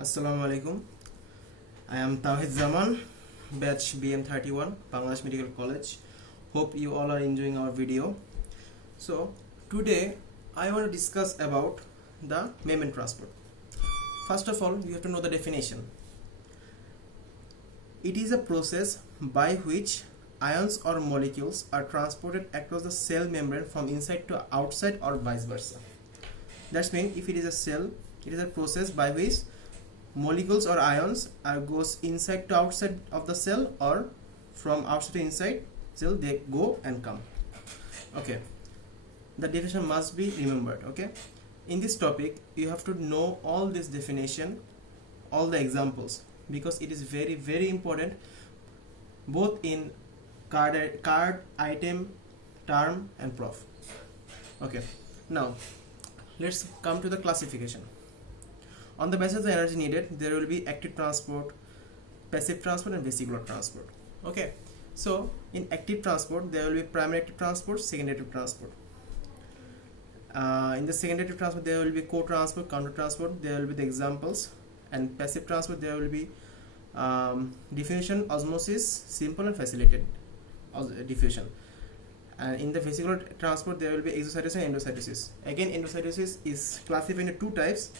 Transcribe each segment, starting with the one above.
Assalamu alaikum. I am Tawhid Zaman, batch BM31, Bangladesh Medical College. Hope you all are enjoying our video. So today I want to discuss about the membrane transport. First of all, you have to know the definition. It is a process by which ions or molecules are transported across the cell membrane from inside to outside or vice versa. That means if it is a cell, it is a process by which molecules or ions goes inside to outside of the cell or from outside to inside till they go and come. Okay, the definition must be remembered. Okay, in this topic you have to know all this definition, all the examples, because it is very important both in card, item, term and prof. Okay, now let's come to the classification. On the basis of the energy needed, there will be active transport, passive transport and vesicular transport. Okay, so in active transport there will be primary active transport, secondary active transport. In the secondary active transport there will be co-transport, counter-transport, there will be the examples. And passive transport there will be diffusion, osmosis, simple and facilitated diffusion. And in the vesicular transport there will be exocytosis and endocytosis. Again, endocytosis is classified into two types: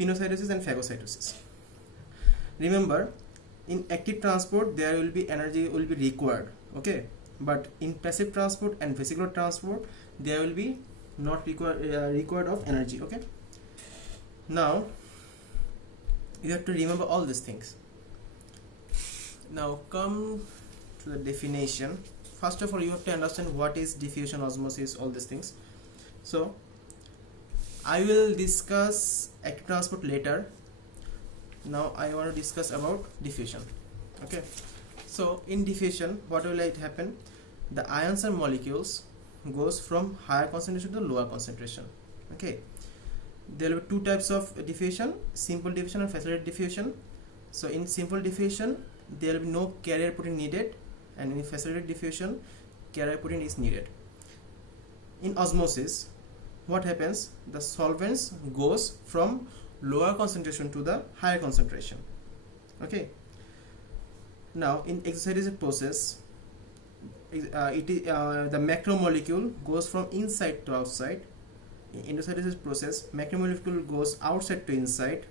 pinocytosis and phagocytosis. Remember, in active transport there will be energy will be required, okay, but in passive transport and vesicular transport there will be not required of energy. Okay, now you have to remember all these things. Now come to the definition. First of all, you have to understand what is diffusion, osmosis, all these things. So I will discuss active transport later. Now I want to discuss about diffusion. Okay, so in diffusion, what will it happen? The ions and molecules goes from higher concentration to lower concentration. Okay, there will be two types of diffusion: simple diffusion and facilitated diffusion. So in simple diffusion there will be no carrier protein needed, and in facilitated diffusion carrier protein is needed. In osmosis, what happens? The solvents goes from lower concentration to the higher concentration. Okay, now in exocytosis process, the macromolecule goes from inside to outside. In endocytosis process, macromolecule goes outside to inside.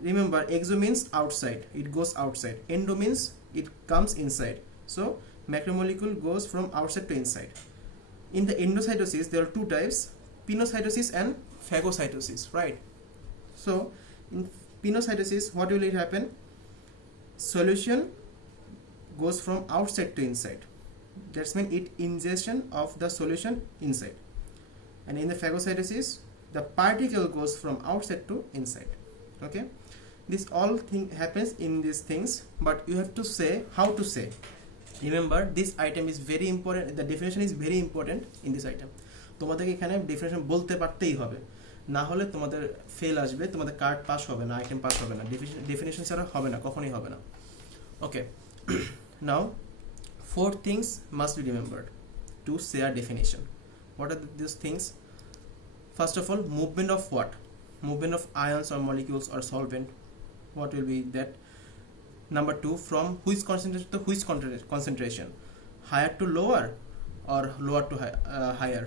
Remember, exo means outside, it goes outside. Endo means it comes inside. So macromolecule goes from outside to inside. In the endocytosis there are two types: pinocytosis and phagocytosis, right? So in pinocytosis, what will it happen? Solution goes from outside to inside. That's mean it ingestion of the solution inside. And in the phagocytosis, the particle goes from outside to inside. Okay, this all thing happens in these things, but you have to say how to say. Remember, this item is very important. The definition is very important in this item. তোমাদেরকে এখানে definition বলতে পারতেই হবে, না হলে তোমাদের fail আসবে, তোমাদের card pass হবে না, আইটেম পাস হবে না, ডেফিনেশন ছাড়া হবে না, কখনোই হবে না। ওকে, নাও 4 things must be remembered to say a definition. What are these things? First of all, movement of what? Movement of ions or molecules or solvent. What will be that? Number 2, from which concentration to which concentration? Higher to lower or lower to higher?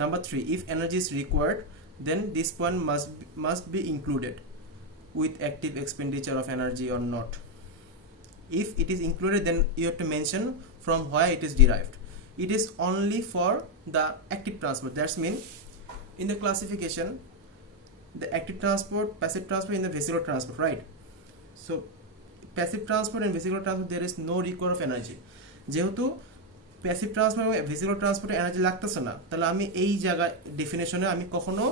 Number 3, if energy is required, then this one must be included with active expenditure of energy or not. If it is included, then you have to mention from where it is derived. It is only for the active transport. That's mean in the classification, the active transport, passive transport, in the vesicular transport, right? So passive transport and vesicular transport there is no required of energy. যেহেতু passive transport এবং vesicular ট্রান্সপোর্টে energy লাগতেছে না, তাহলে আমি এই জায়গায় ডেফিনেশনে আমি কখনো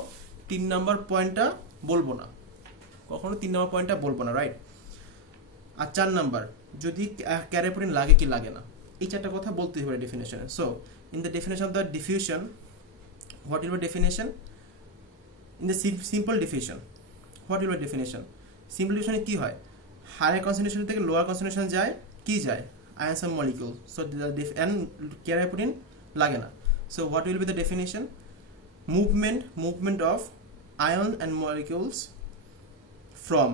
3 নম্বর পয়েন্টটা বলবো না, কখনো 3 নম্বর পয়েন্টটা বলবো না, রাইট? আর 4 নম্বর, যদি ক্যারিয়ার প্রোটিন লাগে কি লাগে না, এই চারটা কথা বলতেই হবে ডেফিনেশনে। So in the definition of the diffusion, what is the definition? In the simple diffusion, what is the definition? Simple ডিফিউশনে কি হয়? হায়ার কনসেন্ট্রেশন থেকে লোয়ার কনসেন্ট্রেশন যায়, কি যায়? Ions and molecule. So the and carrier protein লাগে না. So what will be the definition? Movement of ion and molecules from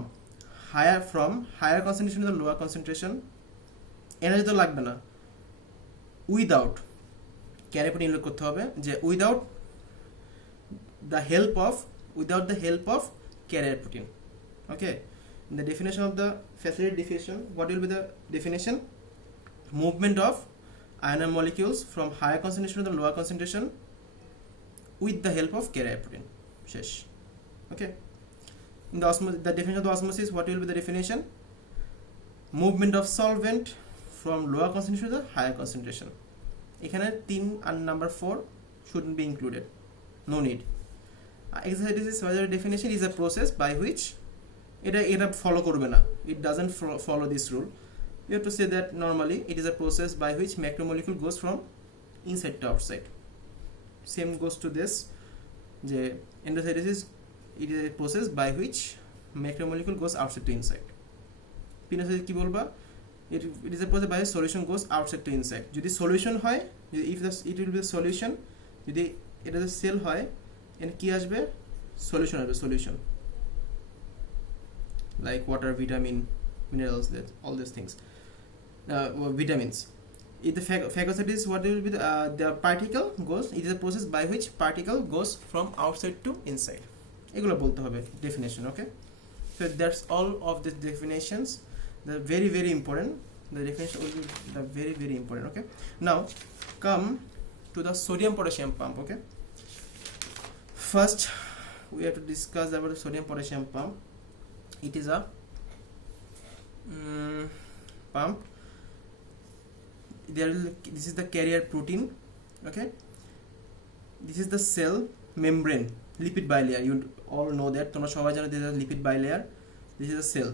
higher concentration to the lower concentration, energy তো লাগবে না, without career protein উল্লেখ করতে হবে যে without the help of carrier protein. Okay, in the definition of the facility definition, what will be the definition? Movement of iron molecules from higher concentration to the lower concentration with the help of carrier protein. Shesh. Okay, in the definition of the osmosis, what will be the definition? Movement of solvent from lower concentration to the higher concentration. এখানে 3 and number 4 shouldn't be included, no need. Exercise definition is a process by which এটা follow করবে না, it doesn't follow this rule. You have to say that normally it is a process by which macromolecule goes from inside to outside. Same goes to this, যে endocytosis, it is a process by which macromolecule goes outside to inside. Pinocytosis কি বলবা? It is a process by which solution goes outside to inside. যদি solution হয়, if it will be a solution, যদি এটা যে sell হয়, এর কি আসবে? সলিউশন আসবে, solution, like water, vitamin, minerals, that all these things, vitamins. If the phagocytosis, what will be the particle goes, it is a process by which particle goes from outside to inside. এগুলো বলতে হবে definition. Okay, so that's all of the definitions. They're very very important. The definition will be the very very important. Okay, now come to the sodium potassium pump. Okay, first we have to discuss about the sodium potassium pump. It is a pump. This is the carrier protein. Okay, this is the cell membrane, lipid bilayer. You all know that, তোমরা সবাই জানো this is a lipid bilayer. This is a cell.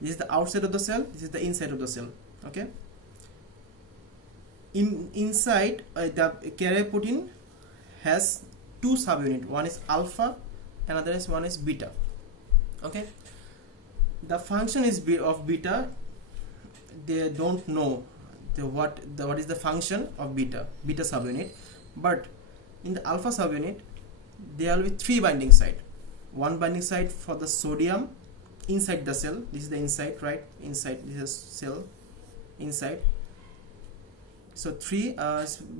This is the outside of the cell, this is the inside of the cell. Okay, inside the carrier protein has two subunits, one is alpha, another is one is beta. Okay, the function is of beta, they don't know what is the function of beta subunit, but in the alpha subunit there will be 3 binding site. One binding site for the sodium inside the cell, this is the inside, right? Inside, this is cell inside. So 3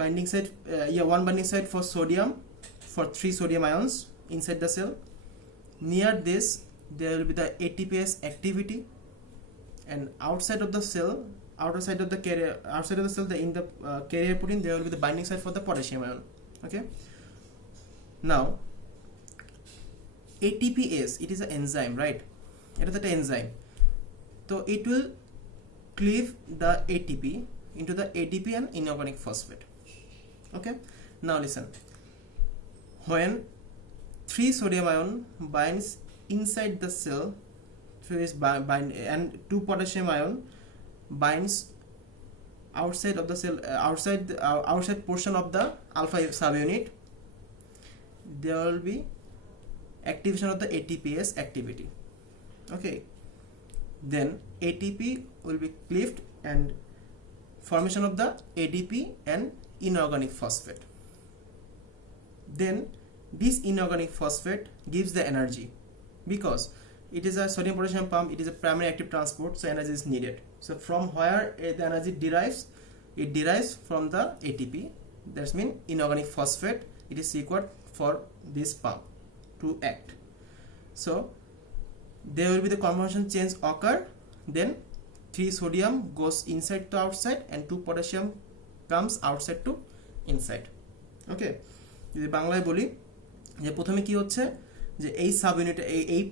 binding site, one binding site for sodium, for 3 sodium ions inside the cell. Near this there will be the ATPase activity, and outside of the cell, outside of the cell, in the carrier protein, there will be the binding site for the potassium ion. Okay, now ATPase, it is an enzyme, right? It is an enzyme, so it will cleave the ATP into the ADP and inorganic phosphate. Okay, now listen, when 3 sodium ion binds inside the cell, and 2 potassium ion binds outside of the cell, outside portion of the alpha subunit, there will be activation of the ATPase activity. Okay, then ATP will be cleaved and formation of the ADP and inorganic phosphate. Then this inorganic phosphate gives the energy, because it is a sodium potassium pump, it is a primary active transport, so energy is needed. So from where the energy derives, it derives from the ATP, that means inorganic phosphate, it is required for this pump to act. So there will be the conversion change occur, then 3 sodium goes inside to outside and 2 potassium comes outside to inside. Okay, যদি বাংলায় বলি যে প্রথমে কি হচ্ছে, যে এই sub unit, এই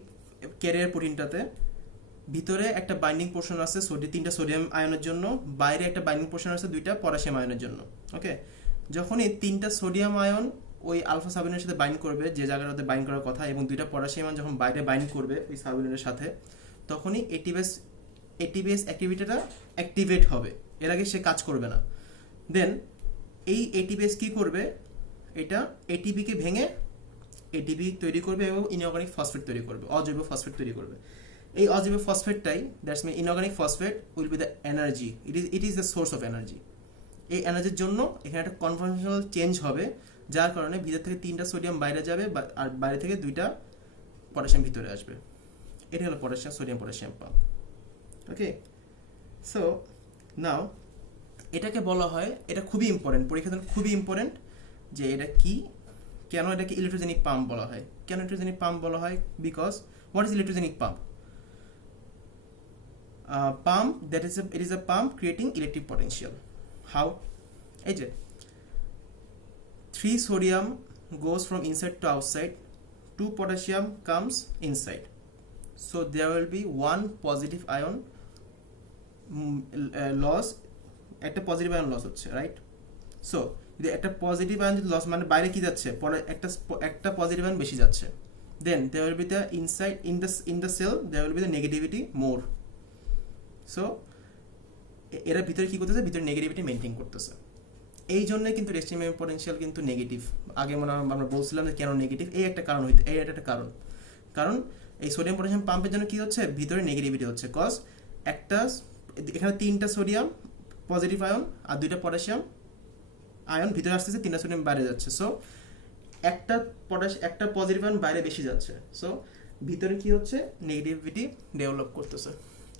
ক্যারিয়ার প্রোটিনটাতে ভিতরে একটা বাইন্ডিং পোর্শন আছে 3টা সোডিয়াম আয়নের জন্য, বাইরে একটা বাইন্ডিং পোর্শন আছে 2টা পটাশিয়াম আয়নের জন্য। ওকে, যখন এই 3টা সোডিয়াম আয়ন ওই আলফা সাবইউনিটের সাথে বাইন্ড করবে, যে জায়গাটাতে বাইন্ড করার কথা, এবং 2টা পটাশিয়াম আয়ন যখন বাইরে বাইন্ড করবে ওই সাবইউনিটের সাথে, তখনই ATPase অ্যাক্টিভিটিটা অ্যাক্টিভেট হবে, এর আগে সে কাজ করবে না। দেন এই ATPase কি করবে, এটা ATPকে ভেঙে ATP তৈরি করবে এবং ইনঅর্গানিক ফসফেট তৈরি করবে, অজৈব ফসফেট তৈরি করবে। এই অজৈব ফসফেটটাই, that's mean inorganic phosphate, will be the energy, it is the source of energy. এই এনার্জির জন্য এখানে একটা কনফরমেশনাল চেঞ্জ হবে, যার কারণে ভিতর থেকে 3টা সোডিয়াম বাইরে যাবে আর বাইরে থেকে 2টা পটাশিয়াম ভিতরে আসবে। এটা হলো সোডিয়াম পটাশিয়াম পাম্প। ওকে, সো নাও এটাকে বলা হয়, এটা খুবই ইম্পর্টেন্ট, পরীক্ষার জন্য খুবই ইম্পর্টেন্ট যে এটা কি, কেন এটাকে ইলেকট্রোজেনিক পাম্প বলা হয়। কেন ইলেকট্রোজেনিক পাম্প বলা হয়? Because what is electrogenic pump? Pump, it is a pump creating electric potential. How? এই যে 3 sodium goes from inside to outside, 2 potassium comes inside, so there will be 1 positive ion loss, একটা positive ion loss হচ্ছে, right? So যদি একটা positive ion loss মানে বাইরে কি যাচ্ছে, পরে একটা পজিটিভ আয়ন বেশি যাচ্ছে, দেন there will be the inside in the cell there will be the negativity more. So এরা ভিতরে কি করতেছে, ভিতরে নেগেটিভিটি মেনটেন করতেছে। এই জন্য কিন্তু রেস্টিং মেমব্রেন পটেনশিয়াল কিন্তু নেগেটিভ। আগে মনে আমরা বলছিলাম যে কেন নেগেটিভ, এই একটা কারণ হইতে, এই একটা কারণ, কারণ এই সোডিয়াম পটাশিয়াম পাম্পের জন্য কি হচ্ছে, ভিতরে নেগেটিভিটি হচ্ছে, কজ একটা এখানে 3টা সোডিয়াম পজিটিভ আয়ন আর 2টা পটাশিয়াম আয়ন ভিতরে আসতেছে, 3টা সোডিয়াম বাইরে যাচ্ছে। সো একটা পজিটিভ আয়ন বাইরে বেশি যাচ্ছে, সো ভিতরে কি হচ্ছে, নেগেটিভিটি ডেভেলপ করতেছে।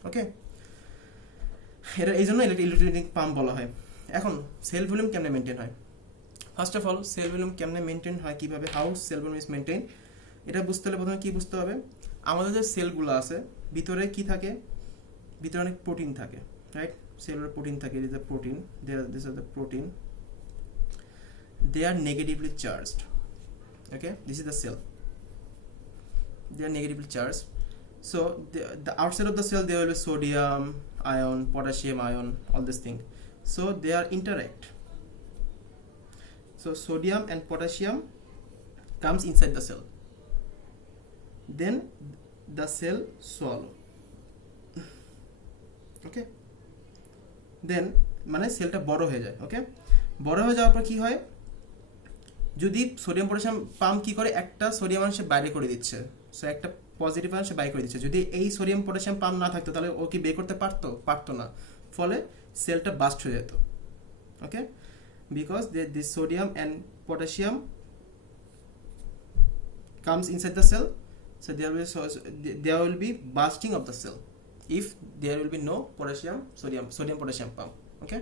ওকে, এটা এই জন্য ইলেকট্রোজেনিক পাম্প বলা হয়। এখন সেল ভলিউম কেমনে মেনটেন হয়? First of all cell volume কেমনে মেনটেন হয়, কীভাবে, how cell volume is maintain, এটা বুঝতে হলে প্রথমে কী বুঝতে হবে, আমাদের যে সেলগুলো আছে ভিতরে কি থাকে, ভিতরে অনেক প্রোটিন থাকে, রাইট? সেলুলার প্রোটিন থাকে, it is the protein, this are the protein, they are negatively charged. Okay, this is the cell, they are negatively charged. So the outside of the cell there will be sodium ion, potassium ion, all this thing, so they are interact. So sodium and potassium comes inside the cell, then the cell swallow. Okay, then মানে সেলটা বড় হয়ে যায়। ওকে, বড় হয়ে যাওয়ার পর কি হয়, যদি সোডিয়াম পটাশিয়াম পাম্প কি করে, একটা সোডিয়াম আয়ন সে বাইরে করে দিচ্ছে, সো একটা পজিটিভ আয়ন সে বাইরে করে দিচ্ছে। যদি এই সোডিয়াম পটাশিয়াম পাম্প না থাকতো তাহলে ও কি বের করতে পারতো না, ফলে সেলটা বাস্ট হয়ে যেত। Okay, because this sodium and potassium comes inside the cell, so there will be bursting of the cell if there will be no sodium potassium pump. ওকে,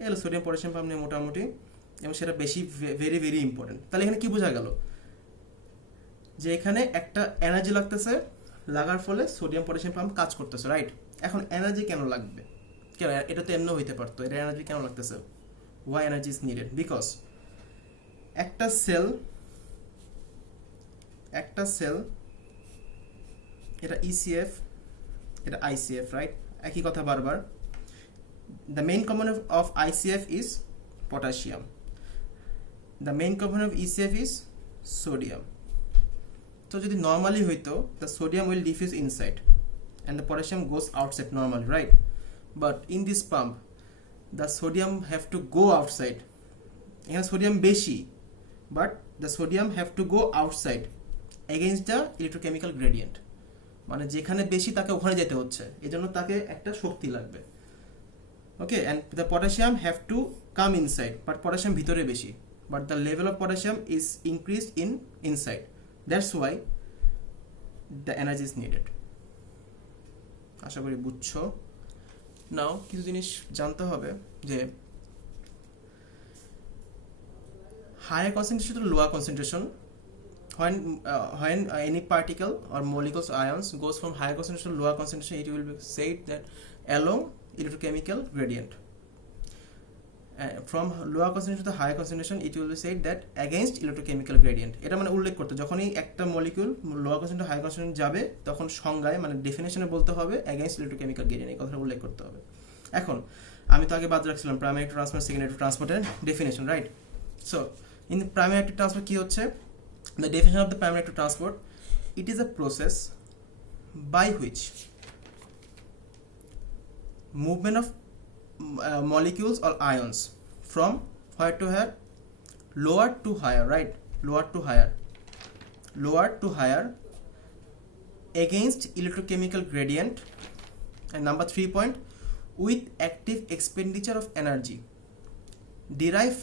এই হলো সোডিয়াম পটাশিয়াম পাম্প নিয়ে মোটামুটি, এবং সেটা বেশি ভেরি ভেরি ইম্পর্টেন্ট। তাহলে এখানে কি বোঝা গেল, যে এখানে একটা এনার্জি লাগতেছে, লাগার ফলে সোডিয়াম পটাশিয়াম পাম্প কাজ করতেছে, রাইট? এখন এনার্জি কেন লাগবে, কেন, এটা তো এমনি হইতে পারতো, এটা এনার্জি কেন লাগতেছে, why energy is needed, because একটা সেল এটা ইসিএফ, এটা আইসিএফ, রাইট? একই কথা বারবার। The main component of ICF is potassium, the main component of ECF is sodium. So যদি normally হইতো, the sodium will diffuse inside and the potassium goes outside normally, right? But in this pump the sodium have to go outside. এখানে sodium বেশি, but the sodium have to go outside against the electrochemical gradient, মানে যেখানে বেশি তাকে ওখানে যেতে হচ্ছে, এজন্য তাকে একটা শক্তি লাগবে। Okay, and the potassium have to come inside, but potassium ভিতরে বেশি, but the level of potassium is increased inside, that's why the energy is needed. আশা করি বুঝছো। নাও কিছু জিনিস জানতে হবে, যে higher concentration to lower concentration, when any particle or molecules or ions goes from higher concentration to lower concentration, it will be said that along electrochemical gradient. From lower concentration to higher concentration, it will be said that against electrochemical gradient. এটা মানে উল্লেখ করতে, যখনই একটা molecule lower concentration to higher concentration যাবে, তখন সংজ্ঞায় মানে ডেফিনেশনে বলতে হবে against electrochemical gradient, এই কথাটা উল্লেখ করতে হবে। এখন আমি তো আগে বাদ রাখছিলাম primary to transport, secondary to ট্রান্সপোর্টের definition, right? So in primary to transport কি হচ্ছে, the definition of the primary to transport, it is a process by which movement of molecules or ions from where to where, lower to higher, right? Lower to higher against electrochemical gradient. And number 3 point, with active expenditure of energy derived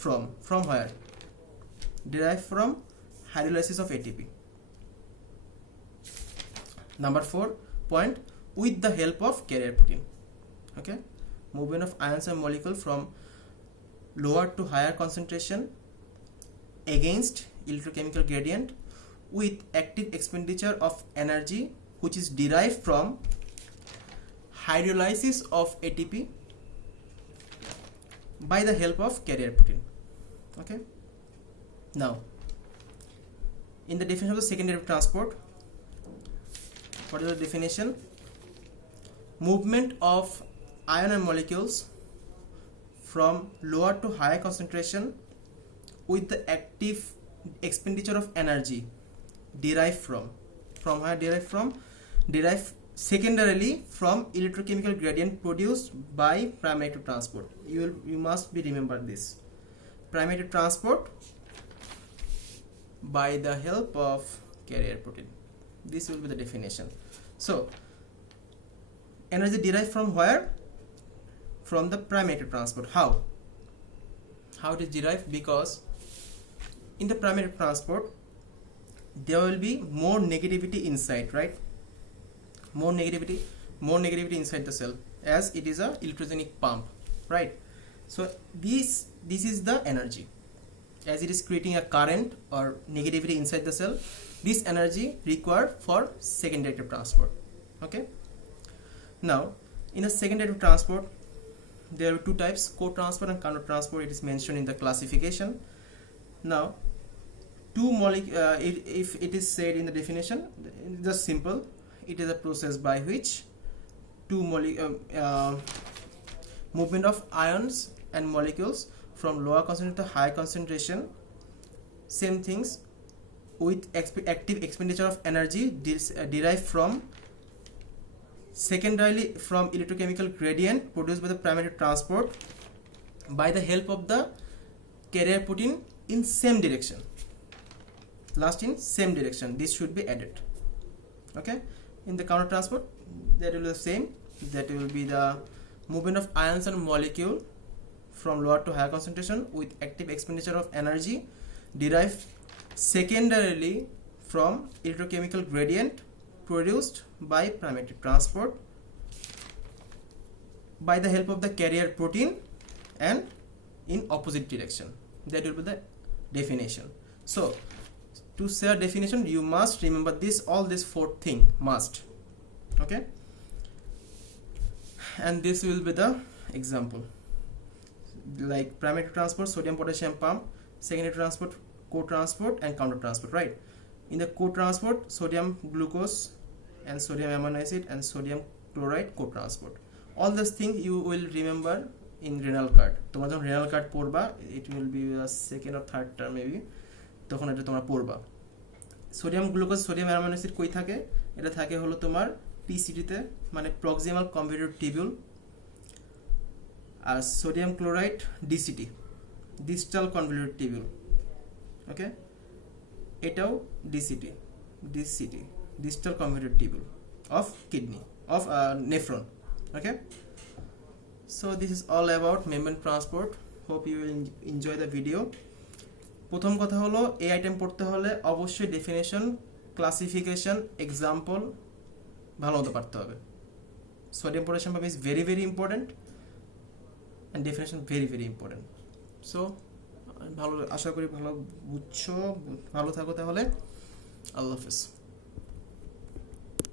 from where, derived from hydrolysis of ATP. Number 4 point, with the help of carrier protein. Okay, movement of ions and molecule from lower to higher concentration against electrochemical gradient with active expenditure of energy which is derived from hydrolysis of ATP by the help of carrier protein. Okay, now in the definition of the second derivative transport, what is the definition? Movement of ion and molecules from lower to higher concentration with the active expenditure of energy derived from where derived secondarily from electrochemical gradient produced by primary to transport. You must be remember this, primary to transport by the help of carrier protein. This will be the definition. So energy derived from where? From the primary to transport. How it is derived? Because in the primary transport there will be more negativity inside, right? More negativity inside the cell, as it is a electrogenic pump, right? So this is the energy, as it is creating a current or negativity inside the cell. This energy required for second derivative transport. Okay, now in a second derivative transport there are two types, co-transport and counter-transport. It is mentioned in the classification. Now two molecules, if it is said in the definition, just simple, it is a process by which movement of ions and molecules from lower concentration to higher concentration, same things, with active expenditure of energy derived from secondarily from electrochemical gradient produced by the primary transport by the help of the carrier protein in same direction. Last in same direction, this should be added. Okay, in the counter transport that will be the same, that will be the movement of ions and molecule from lower to higher concentration with active expenditure of energy derived secondarily from electrochemical gradient produced by primary transport by the help of the carrier protein and in opposite direction. That will be the definition. So to say definition, you must remember this, all this four thing must. Okay, and this will be the example, like primary transport sodium potassium pump, secondary transport co-transport and counter transport, right? In the co-transport sodium glucose and sodium amino acid and sodium chloride co-transport. All these things you will remember in renal card. তোমরা যখন renal card পড়বা, it will be the second or third term maybe, তখন এটা তোমরা পড়বা। Sodium glucose sodium amino acid কই থাকে? এটা থাকে হলো তোমার পিসিটি তে, মানে প্রক্সিমাল কনভলিউটেড টিবিউল, আর sodium chloride DCT, distal convoluted tubule. Okay, এটাও DCT distal convoluted tubule of kidney of nephron. Okay, so this is all about membrane transport. Hope you will enjoy the video. প্রথম কথা হলো এই item পড়তে হলে অবশ্যই definition, classification, example ভালো মতো পারতে হবে। Sodium potassium pump is very very important and definition very very important. So ভালো, আশা করি ভালো বুঝছো, ভালো থাকো তাহলে, আল্লাহ হাফেজ।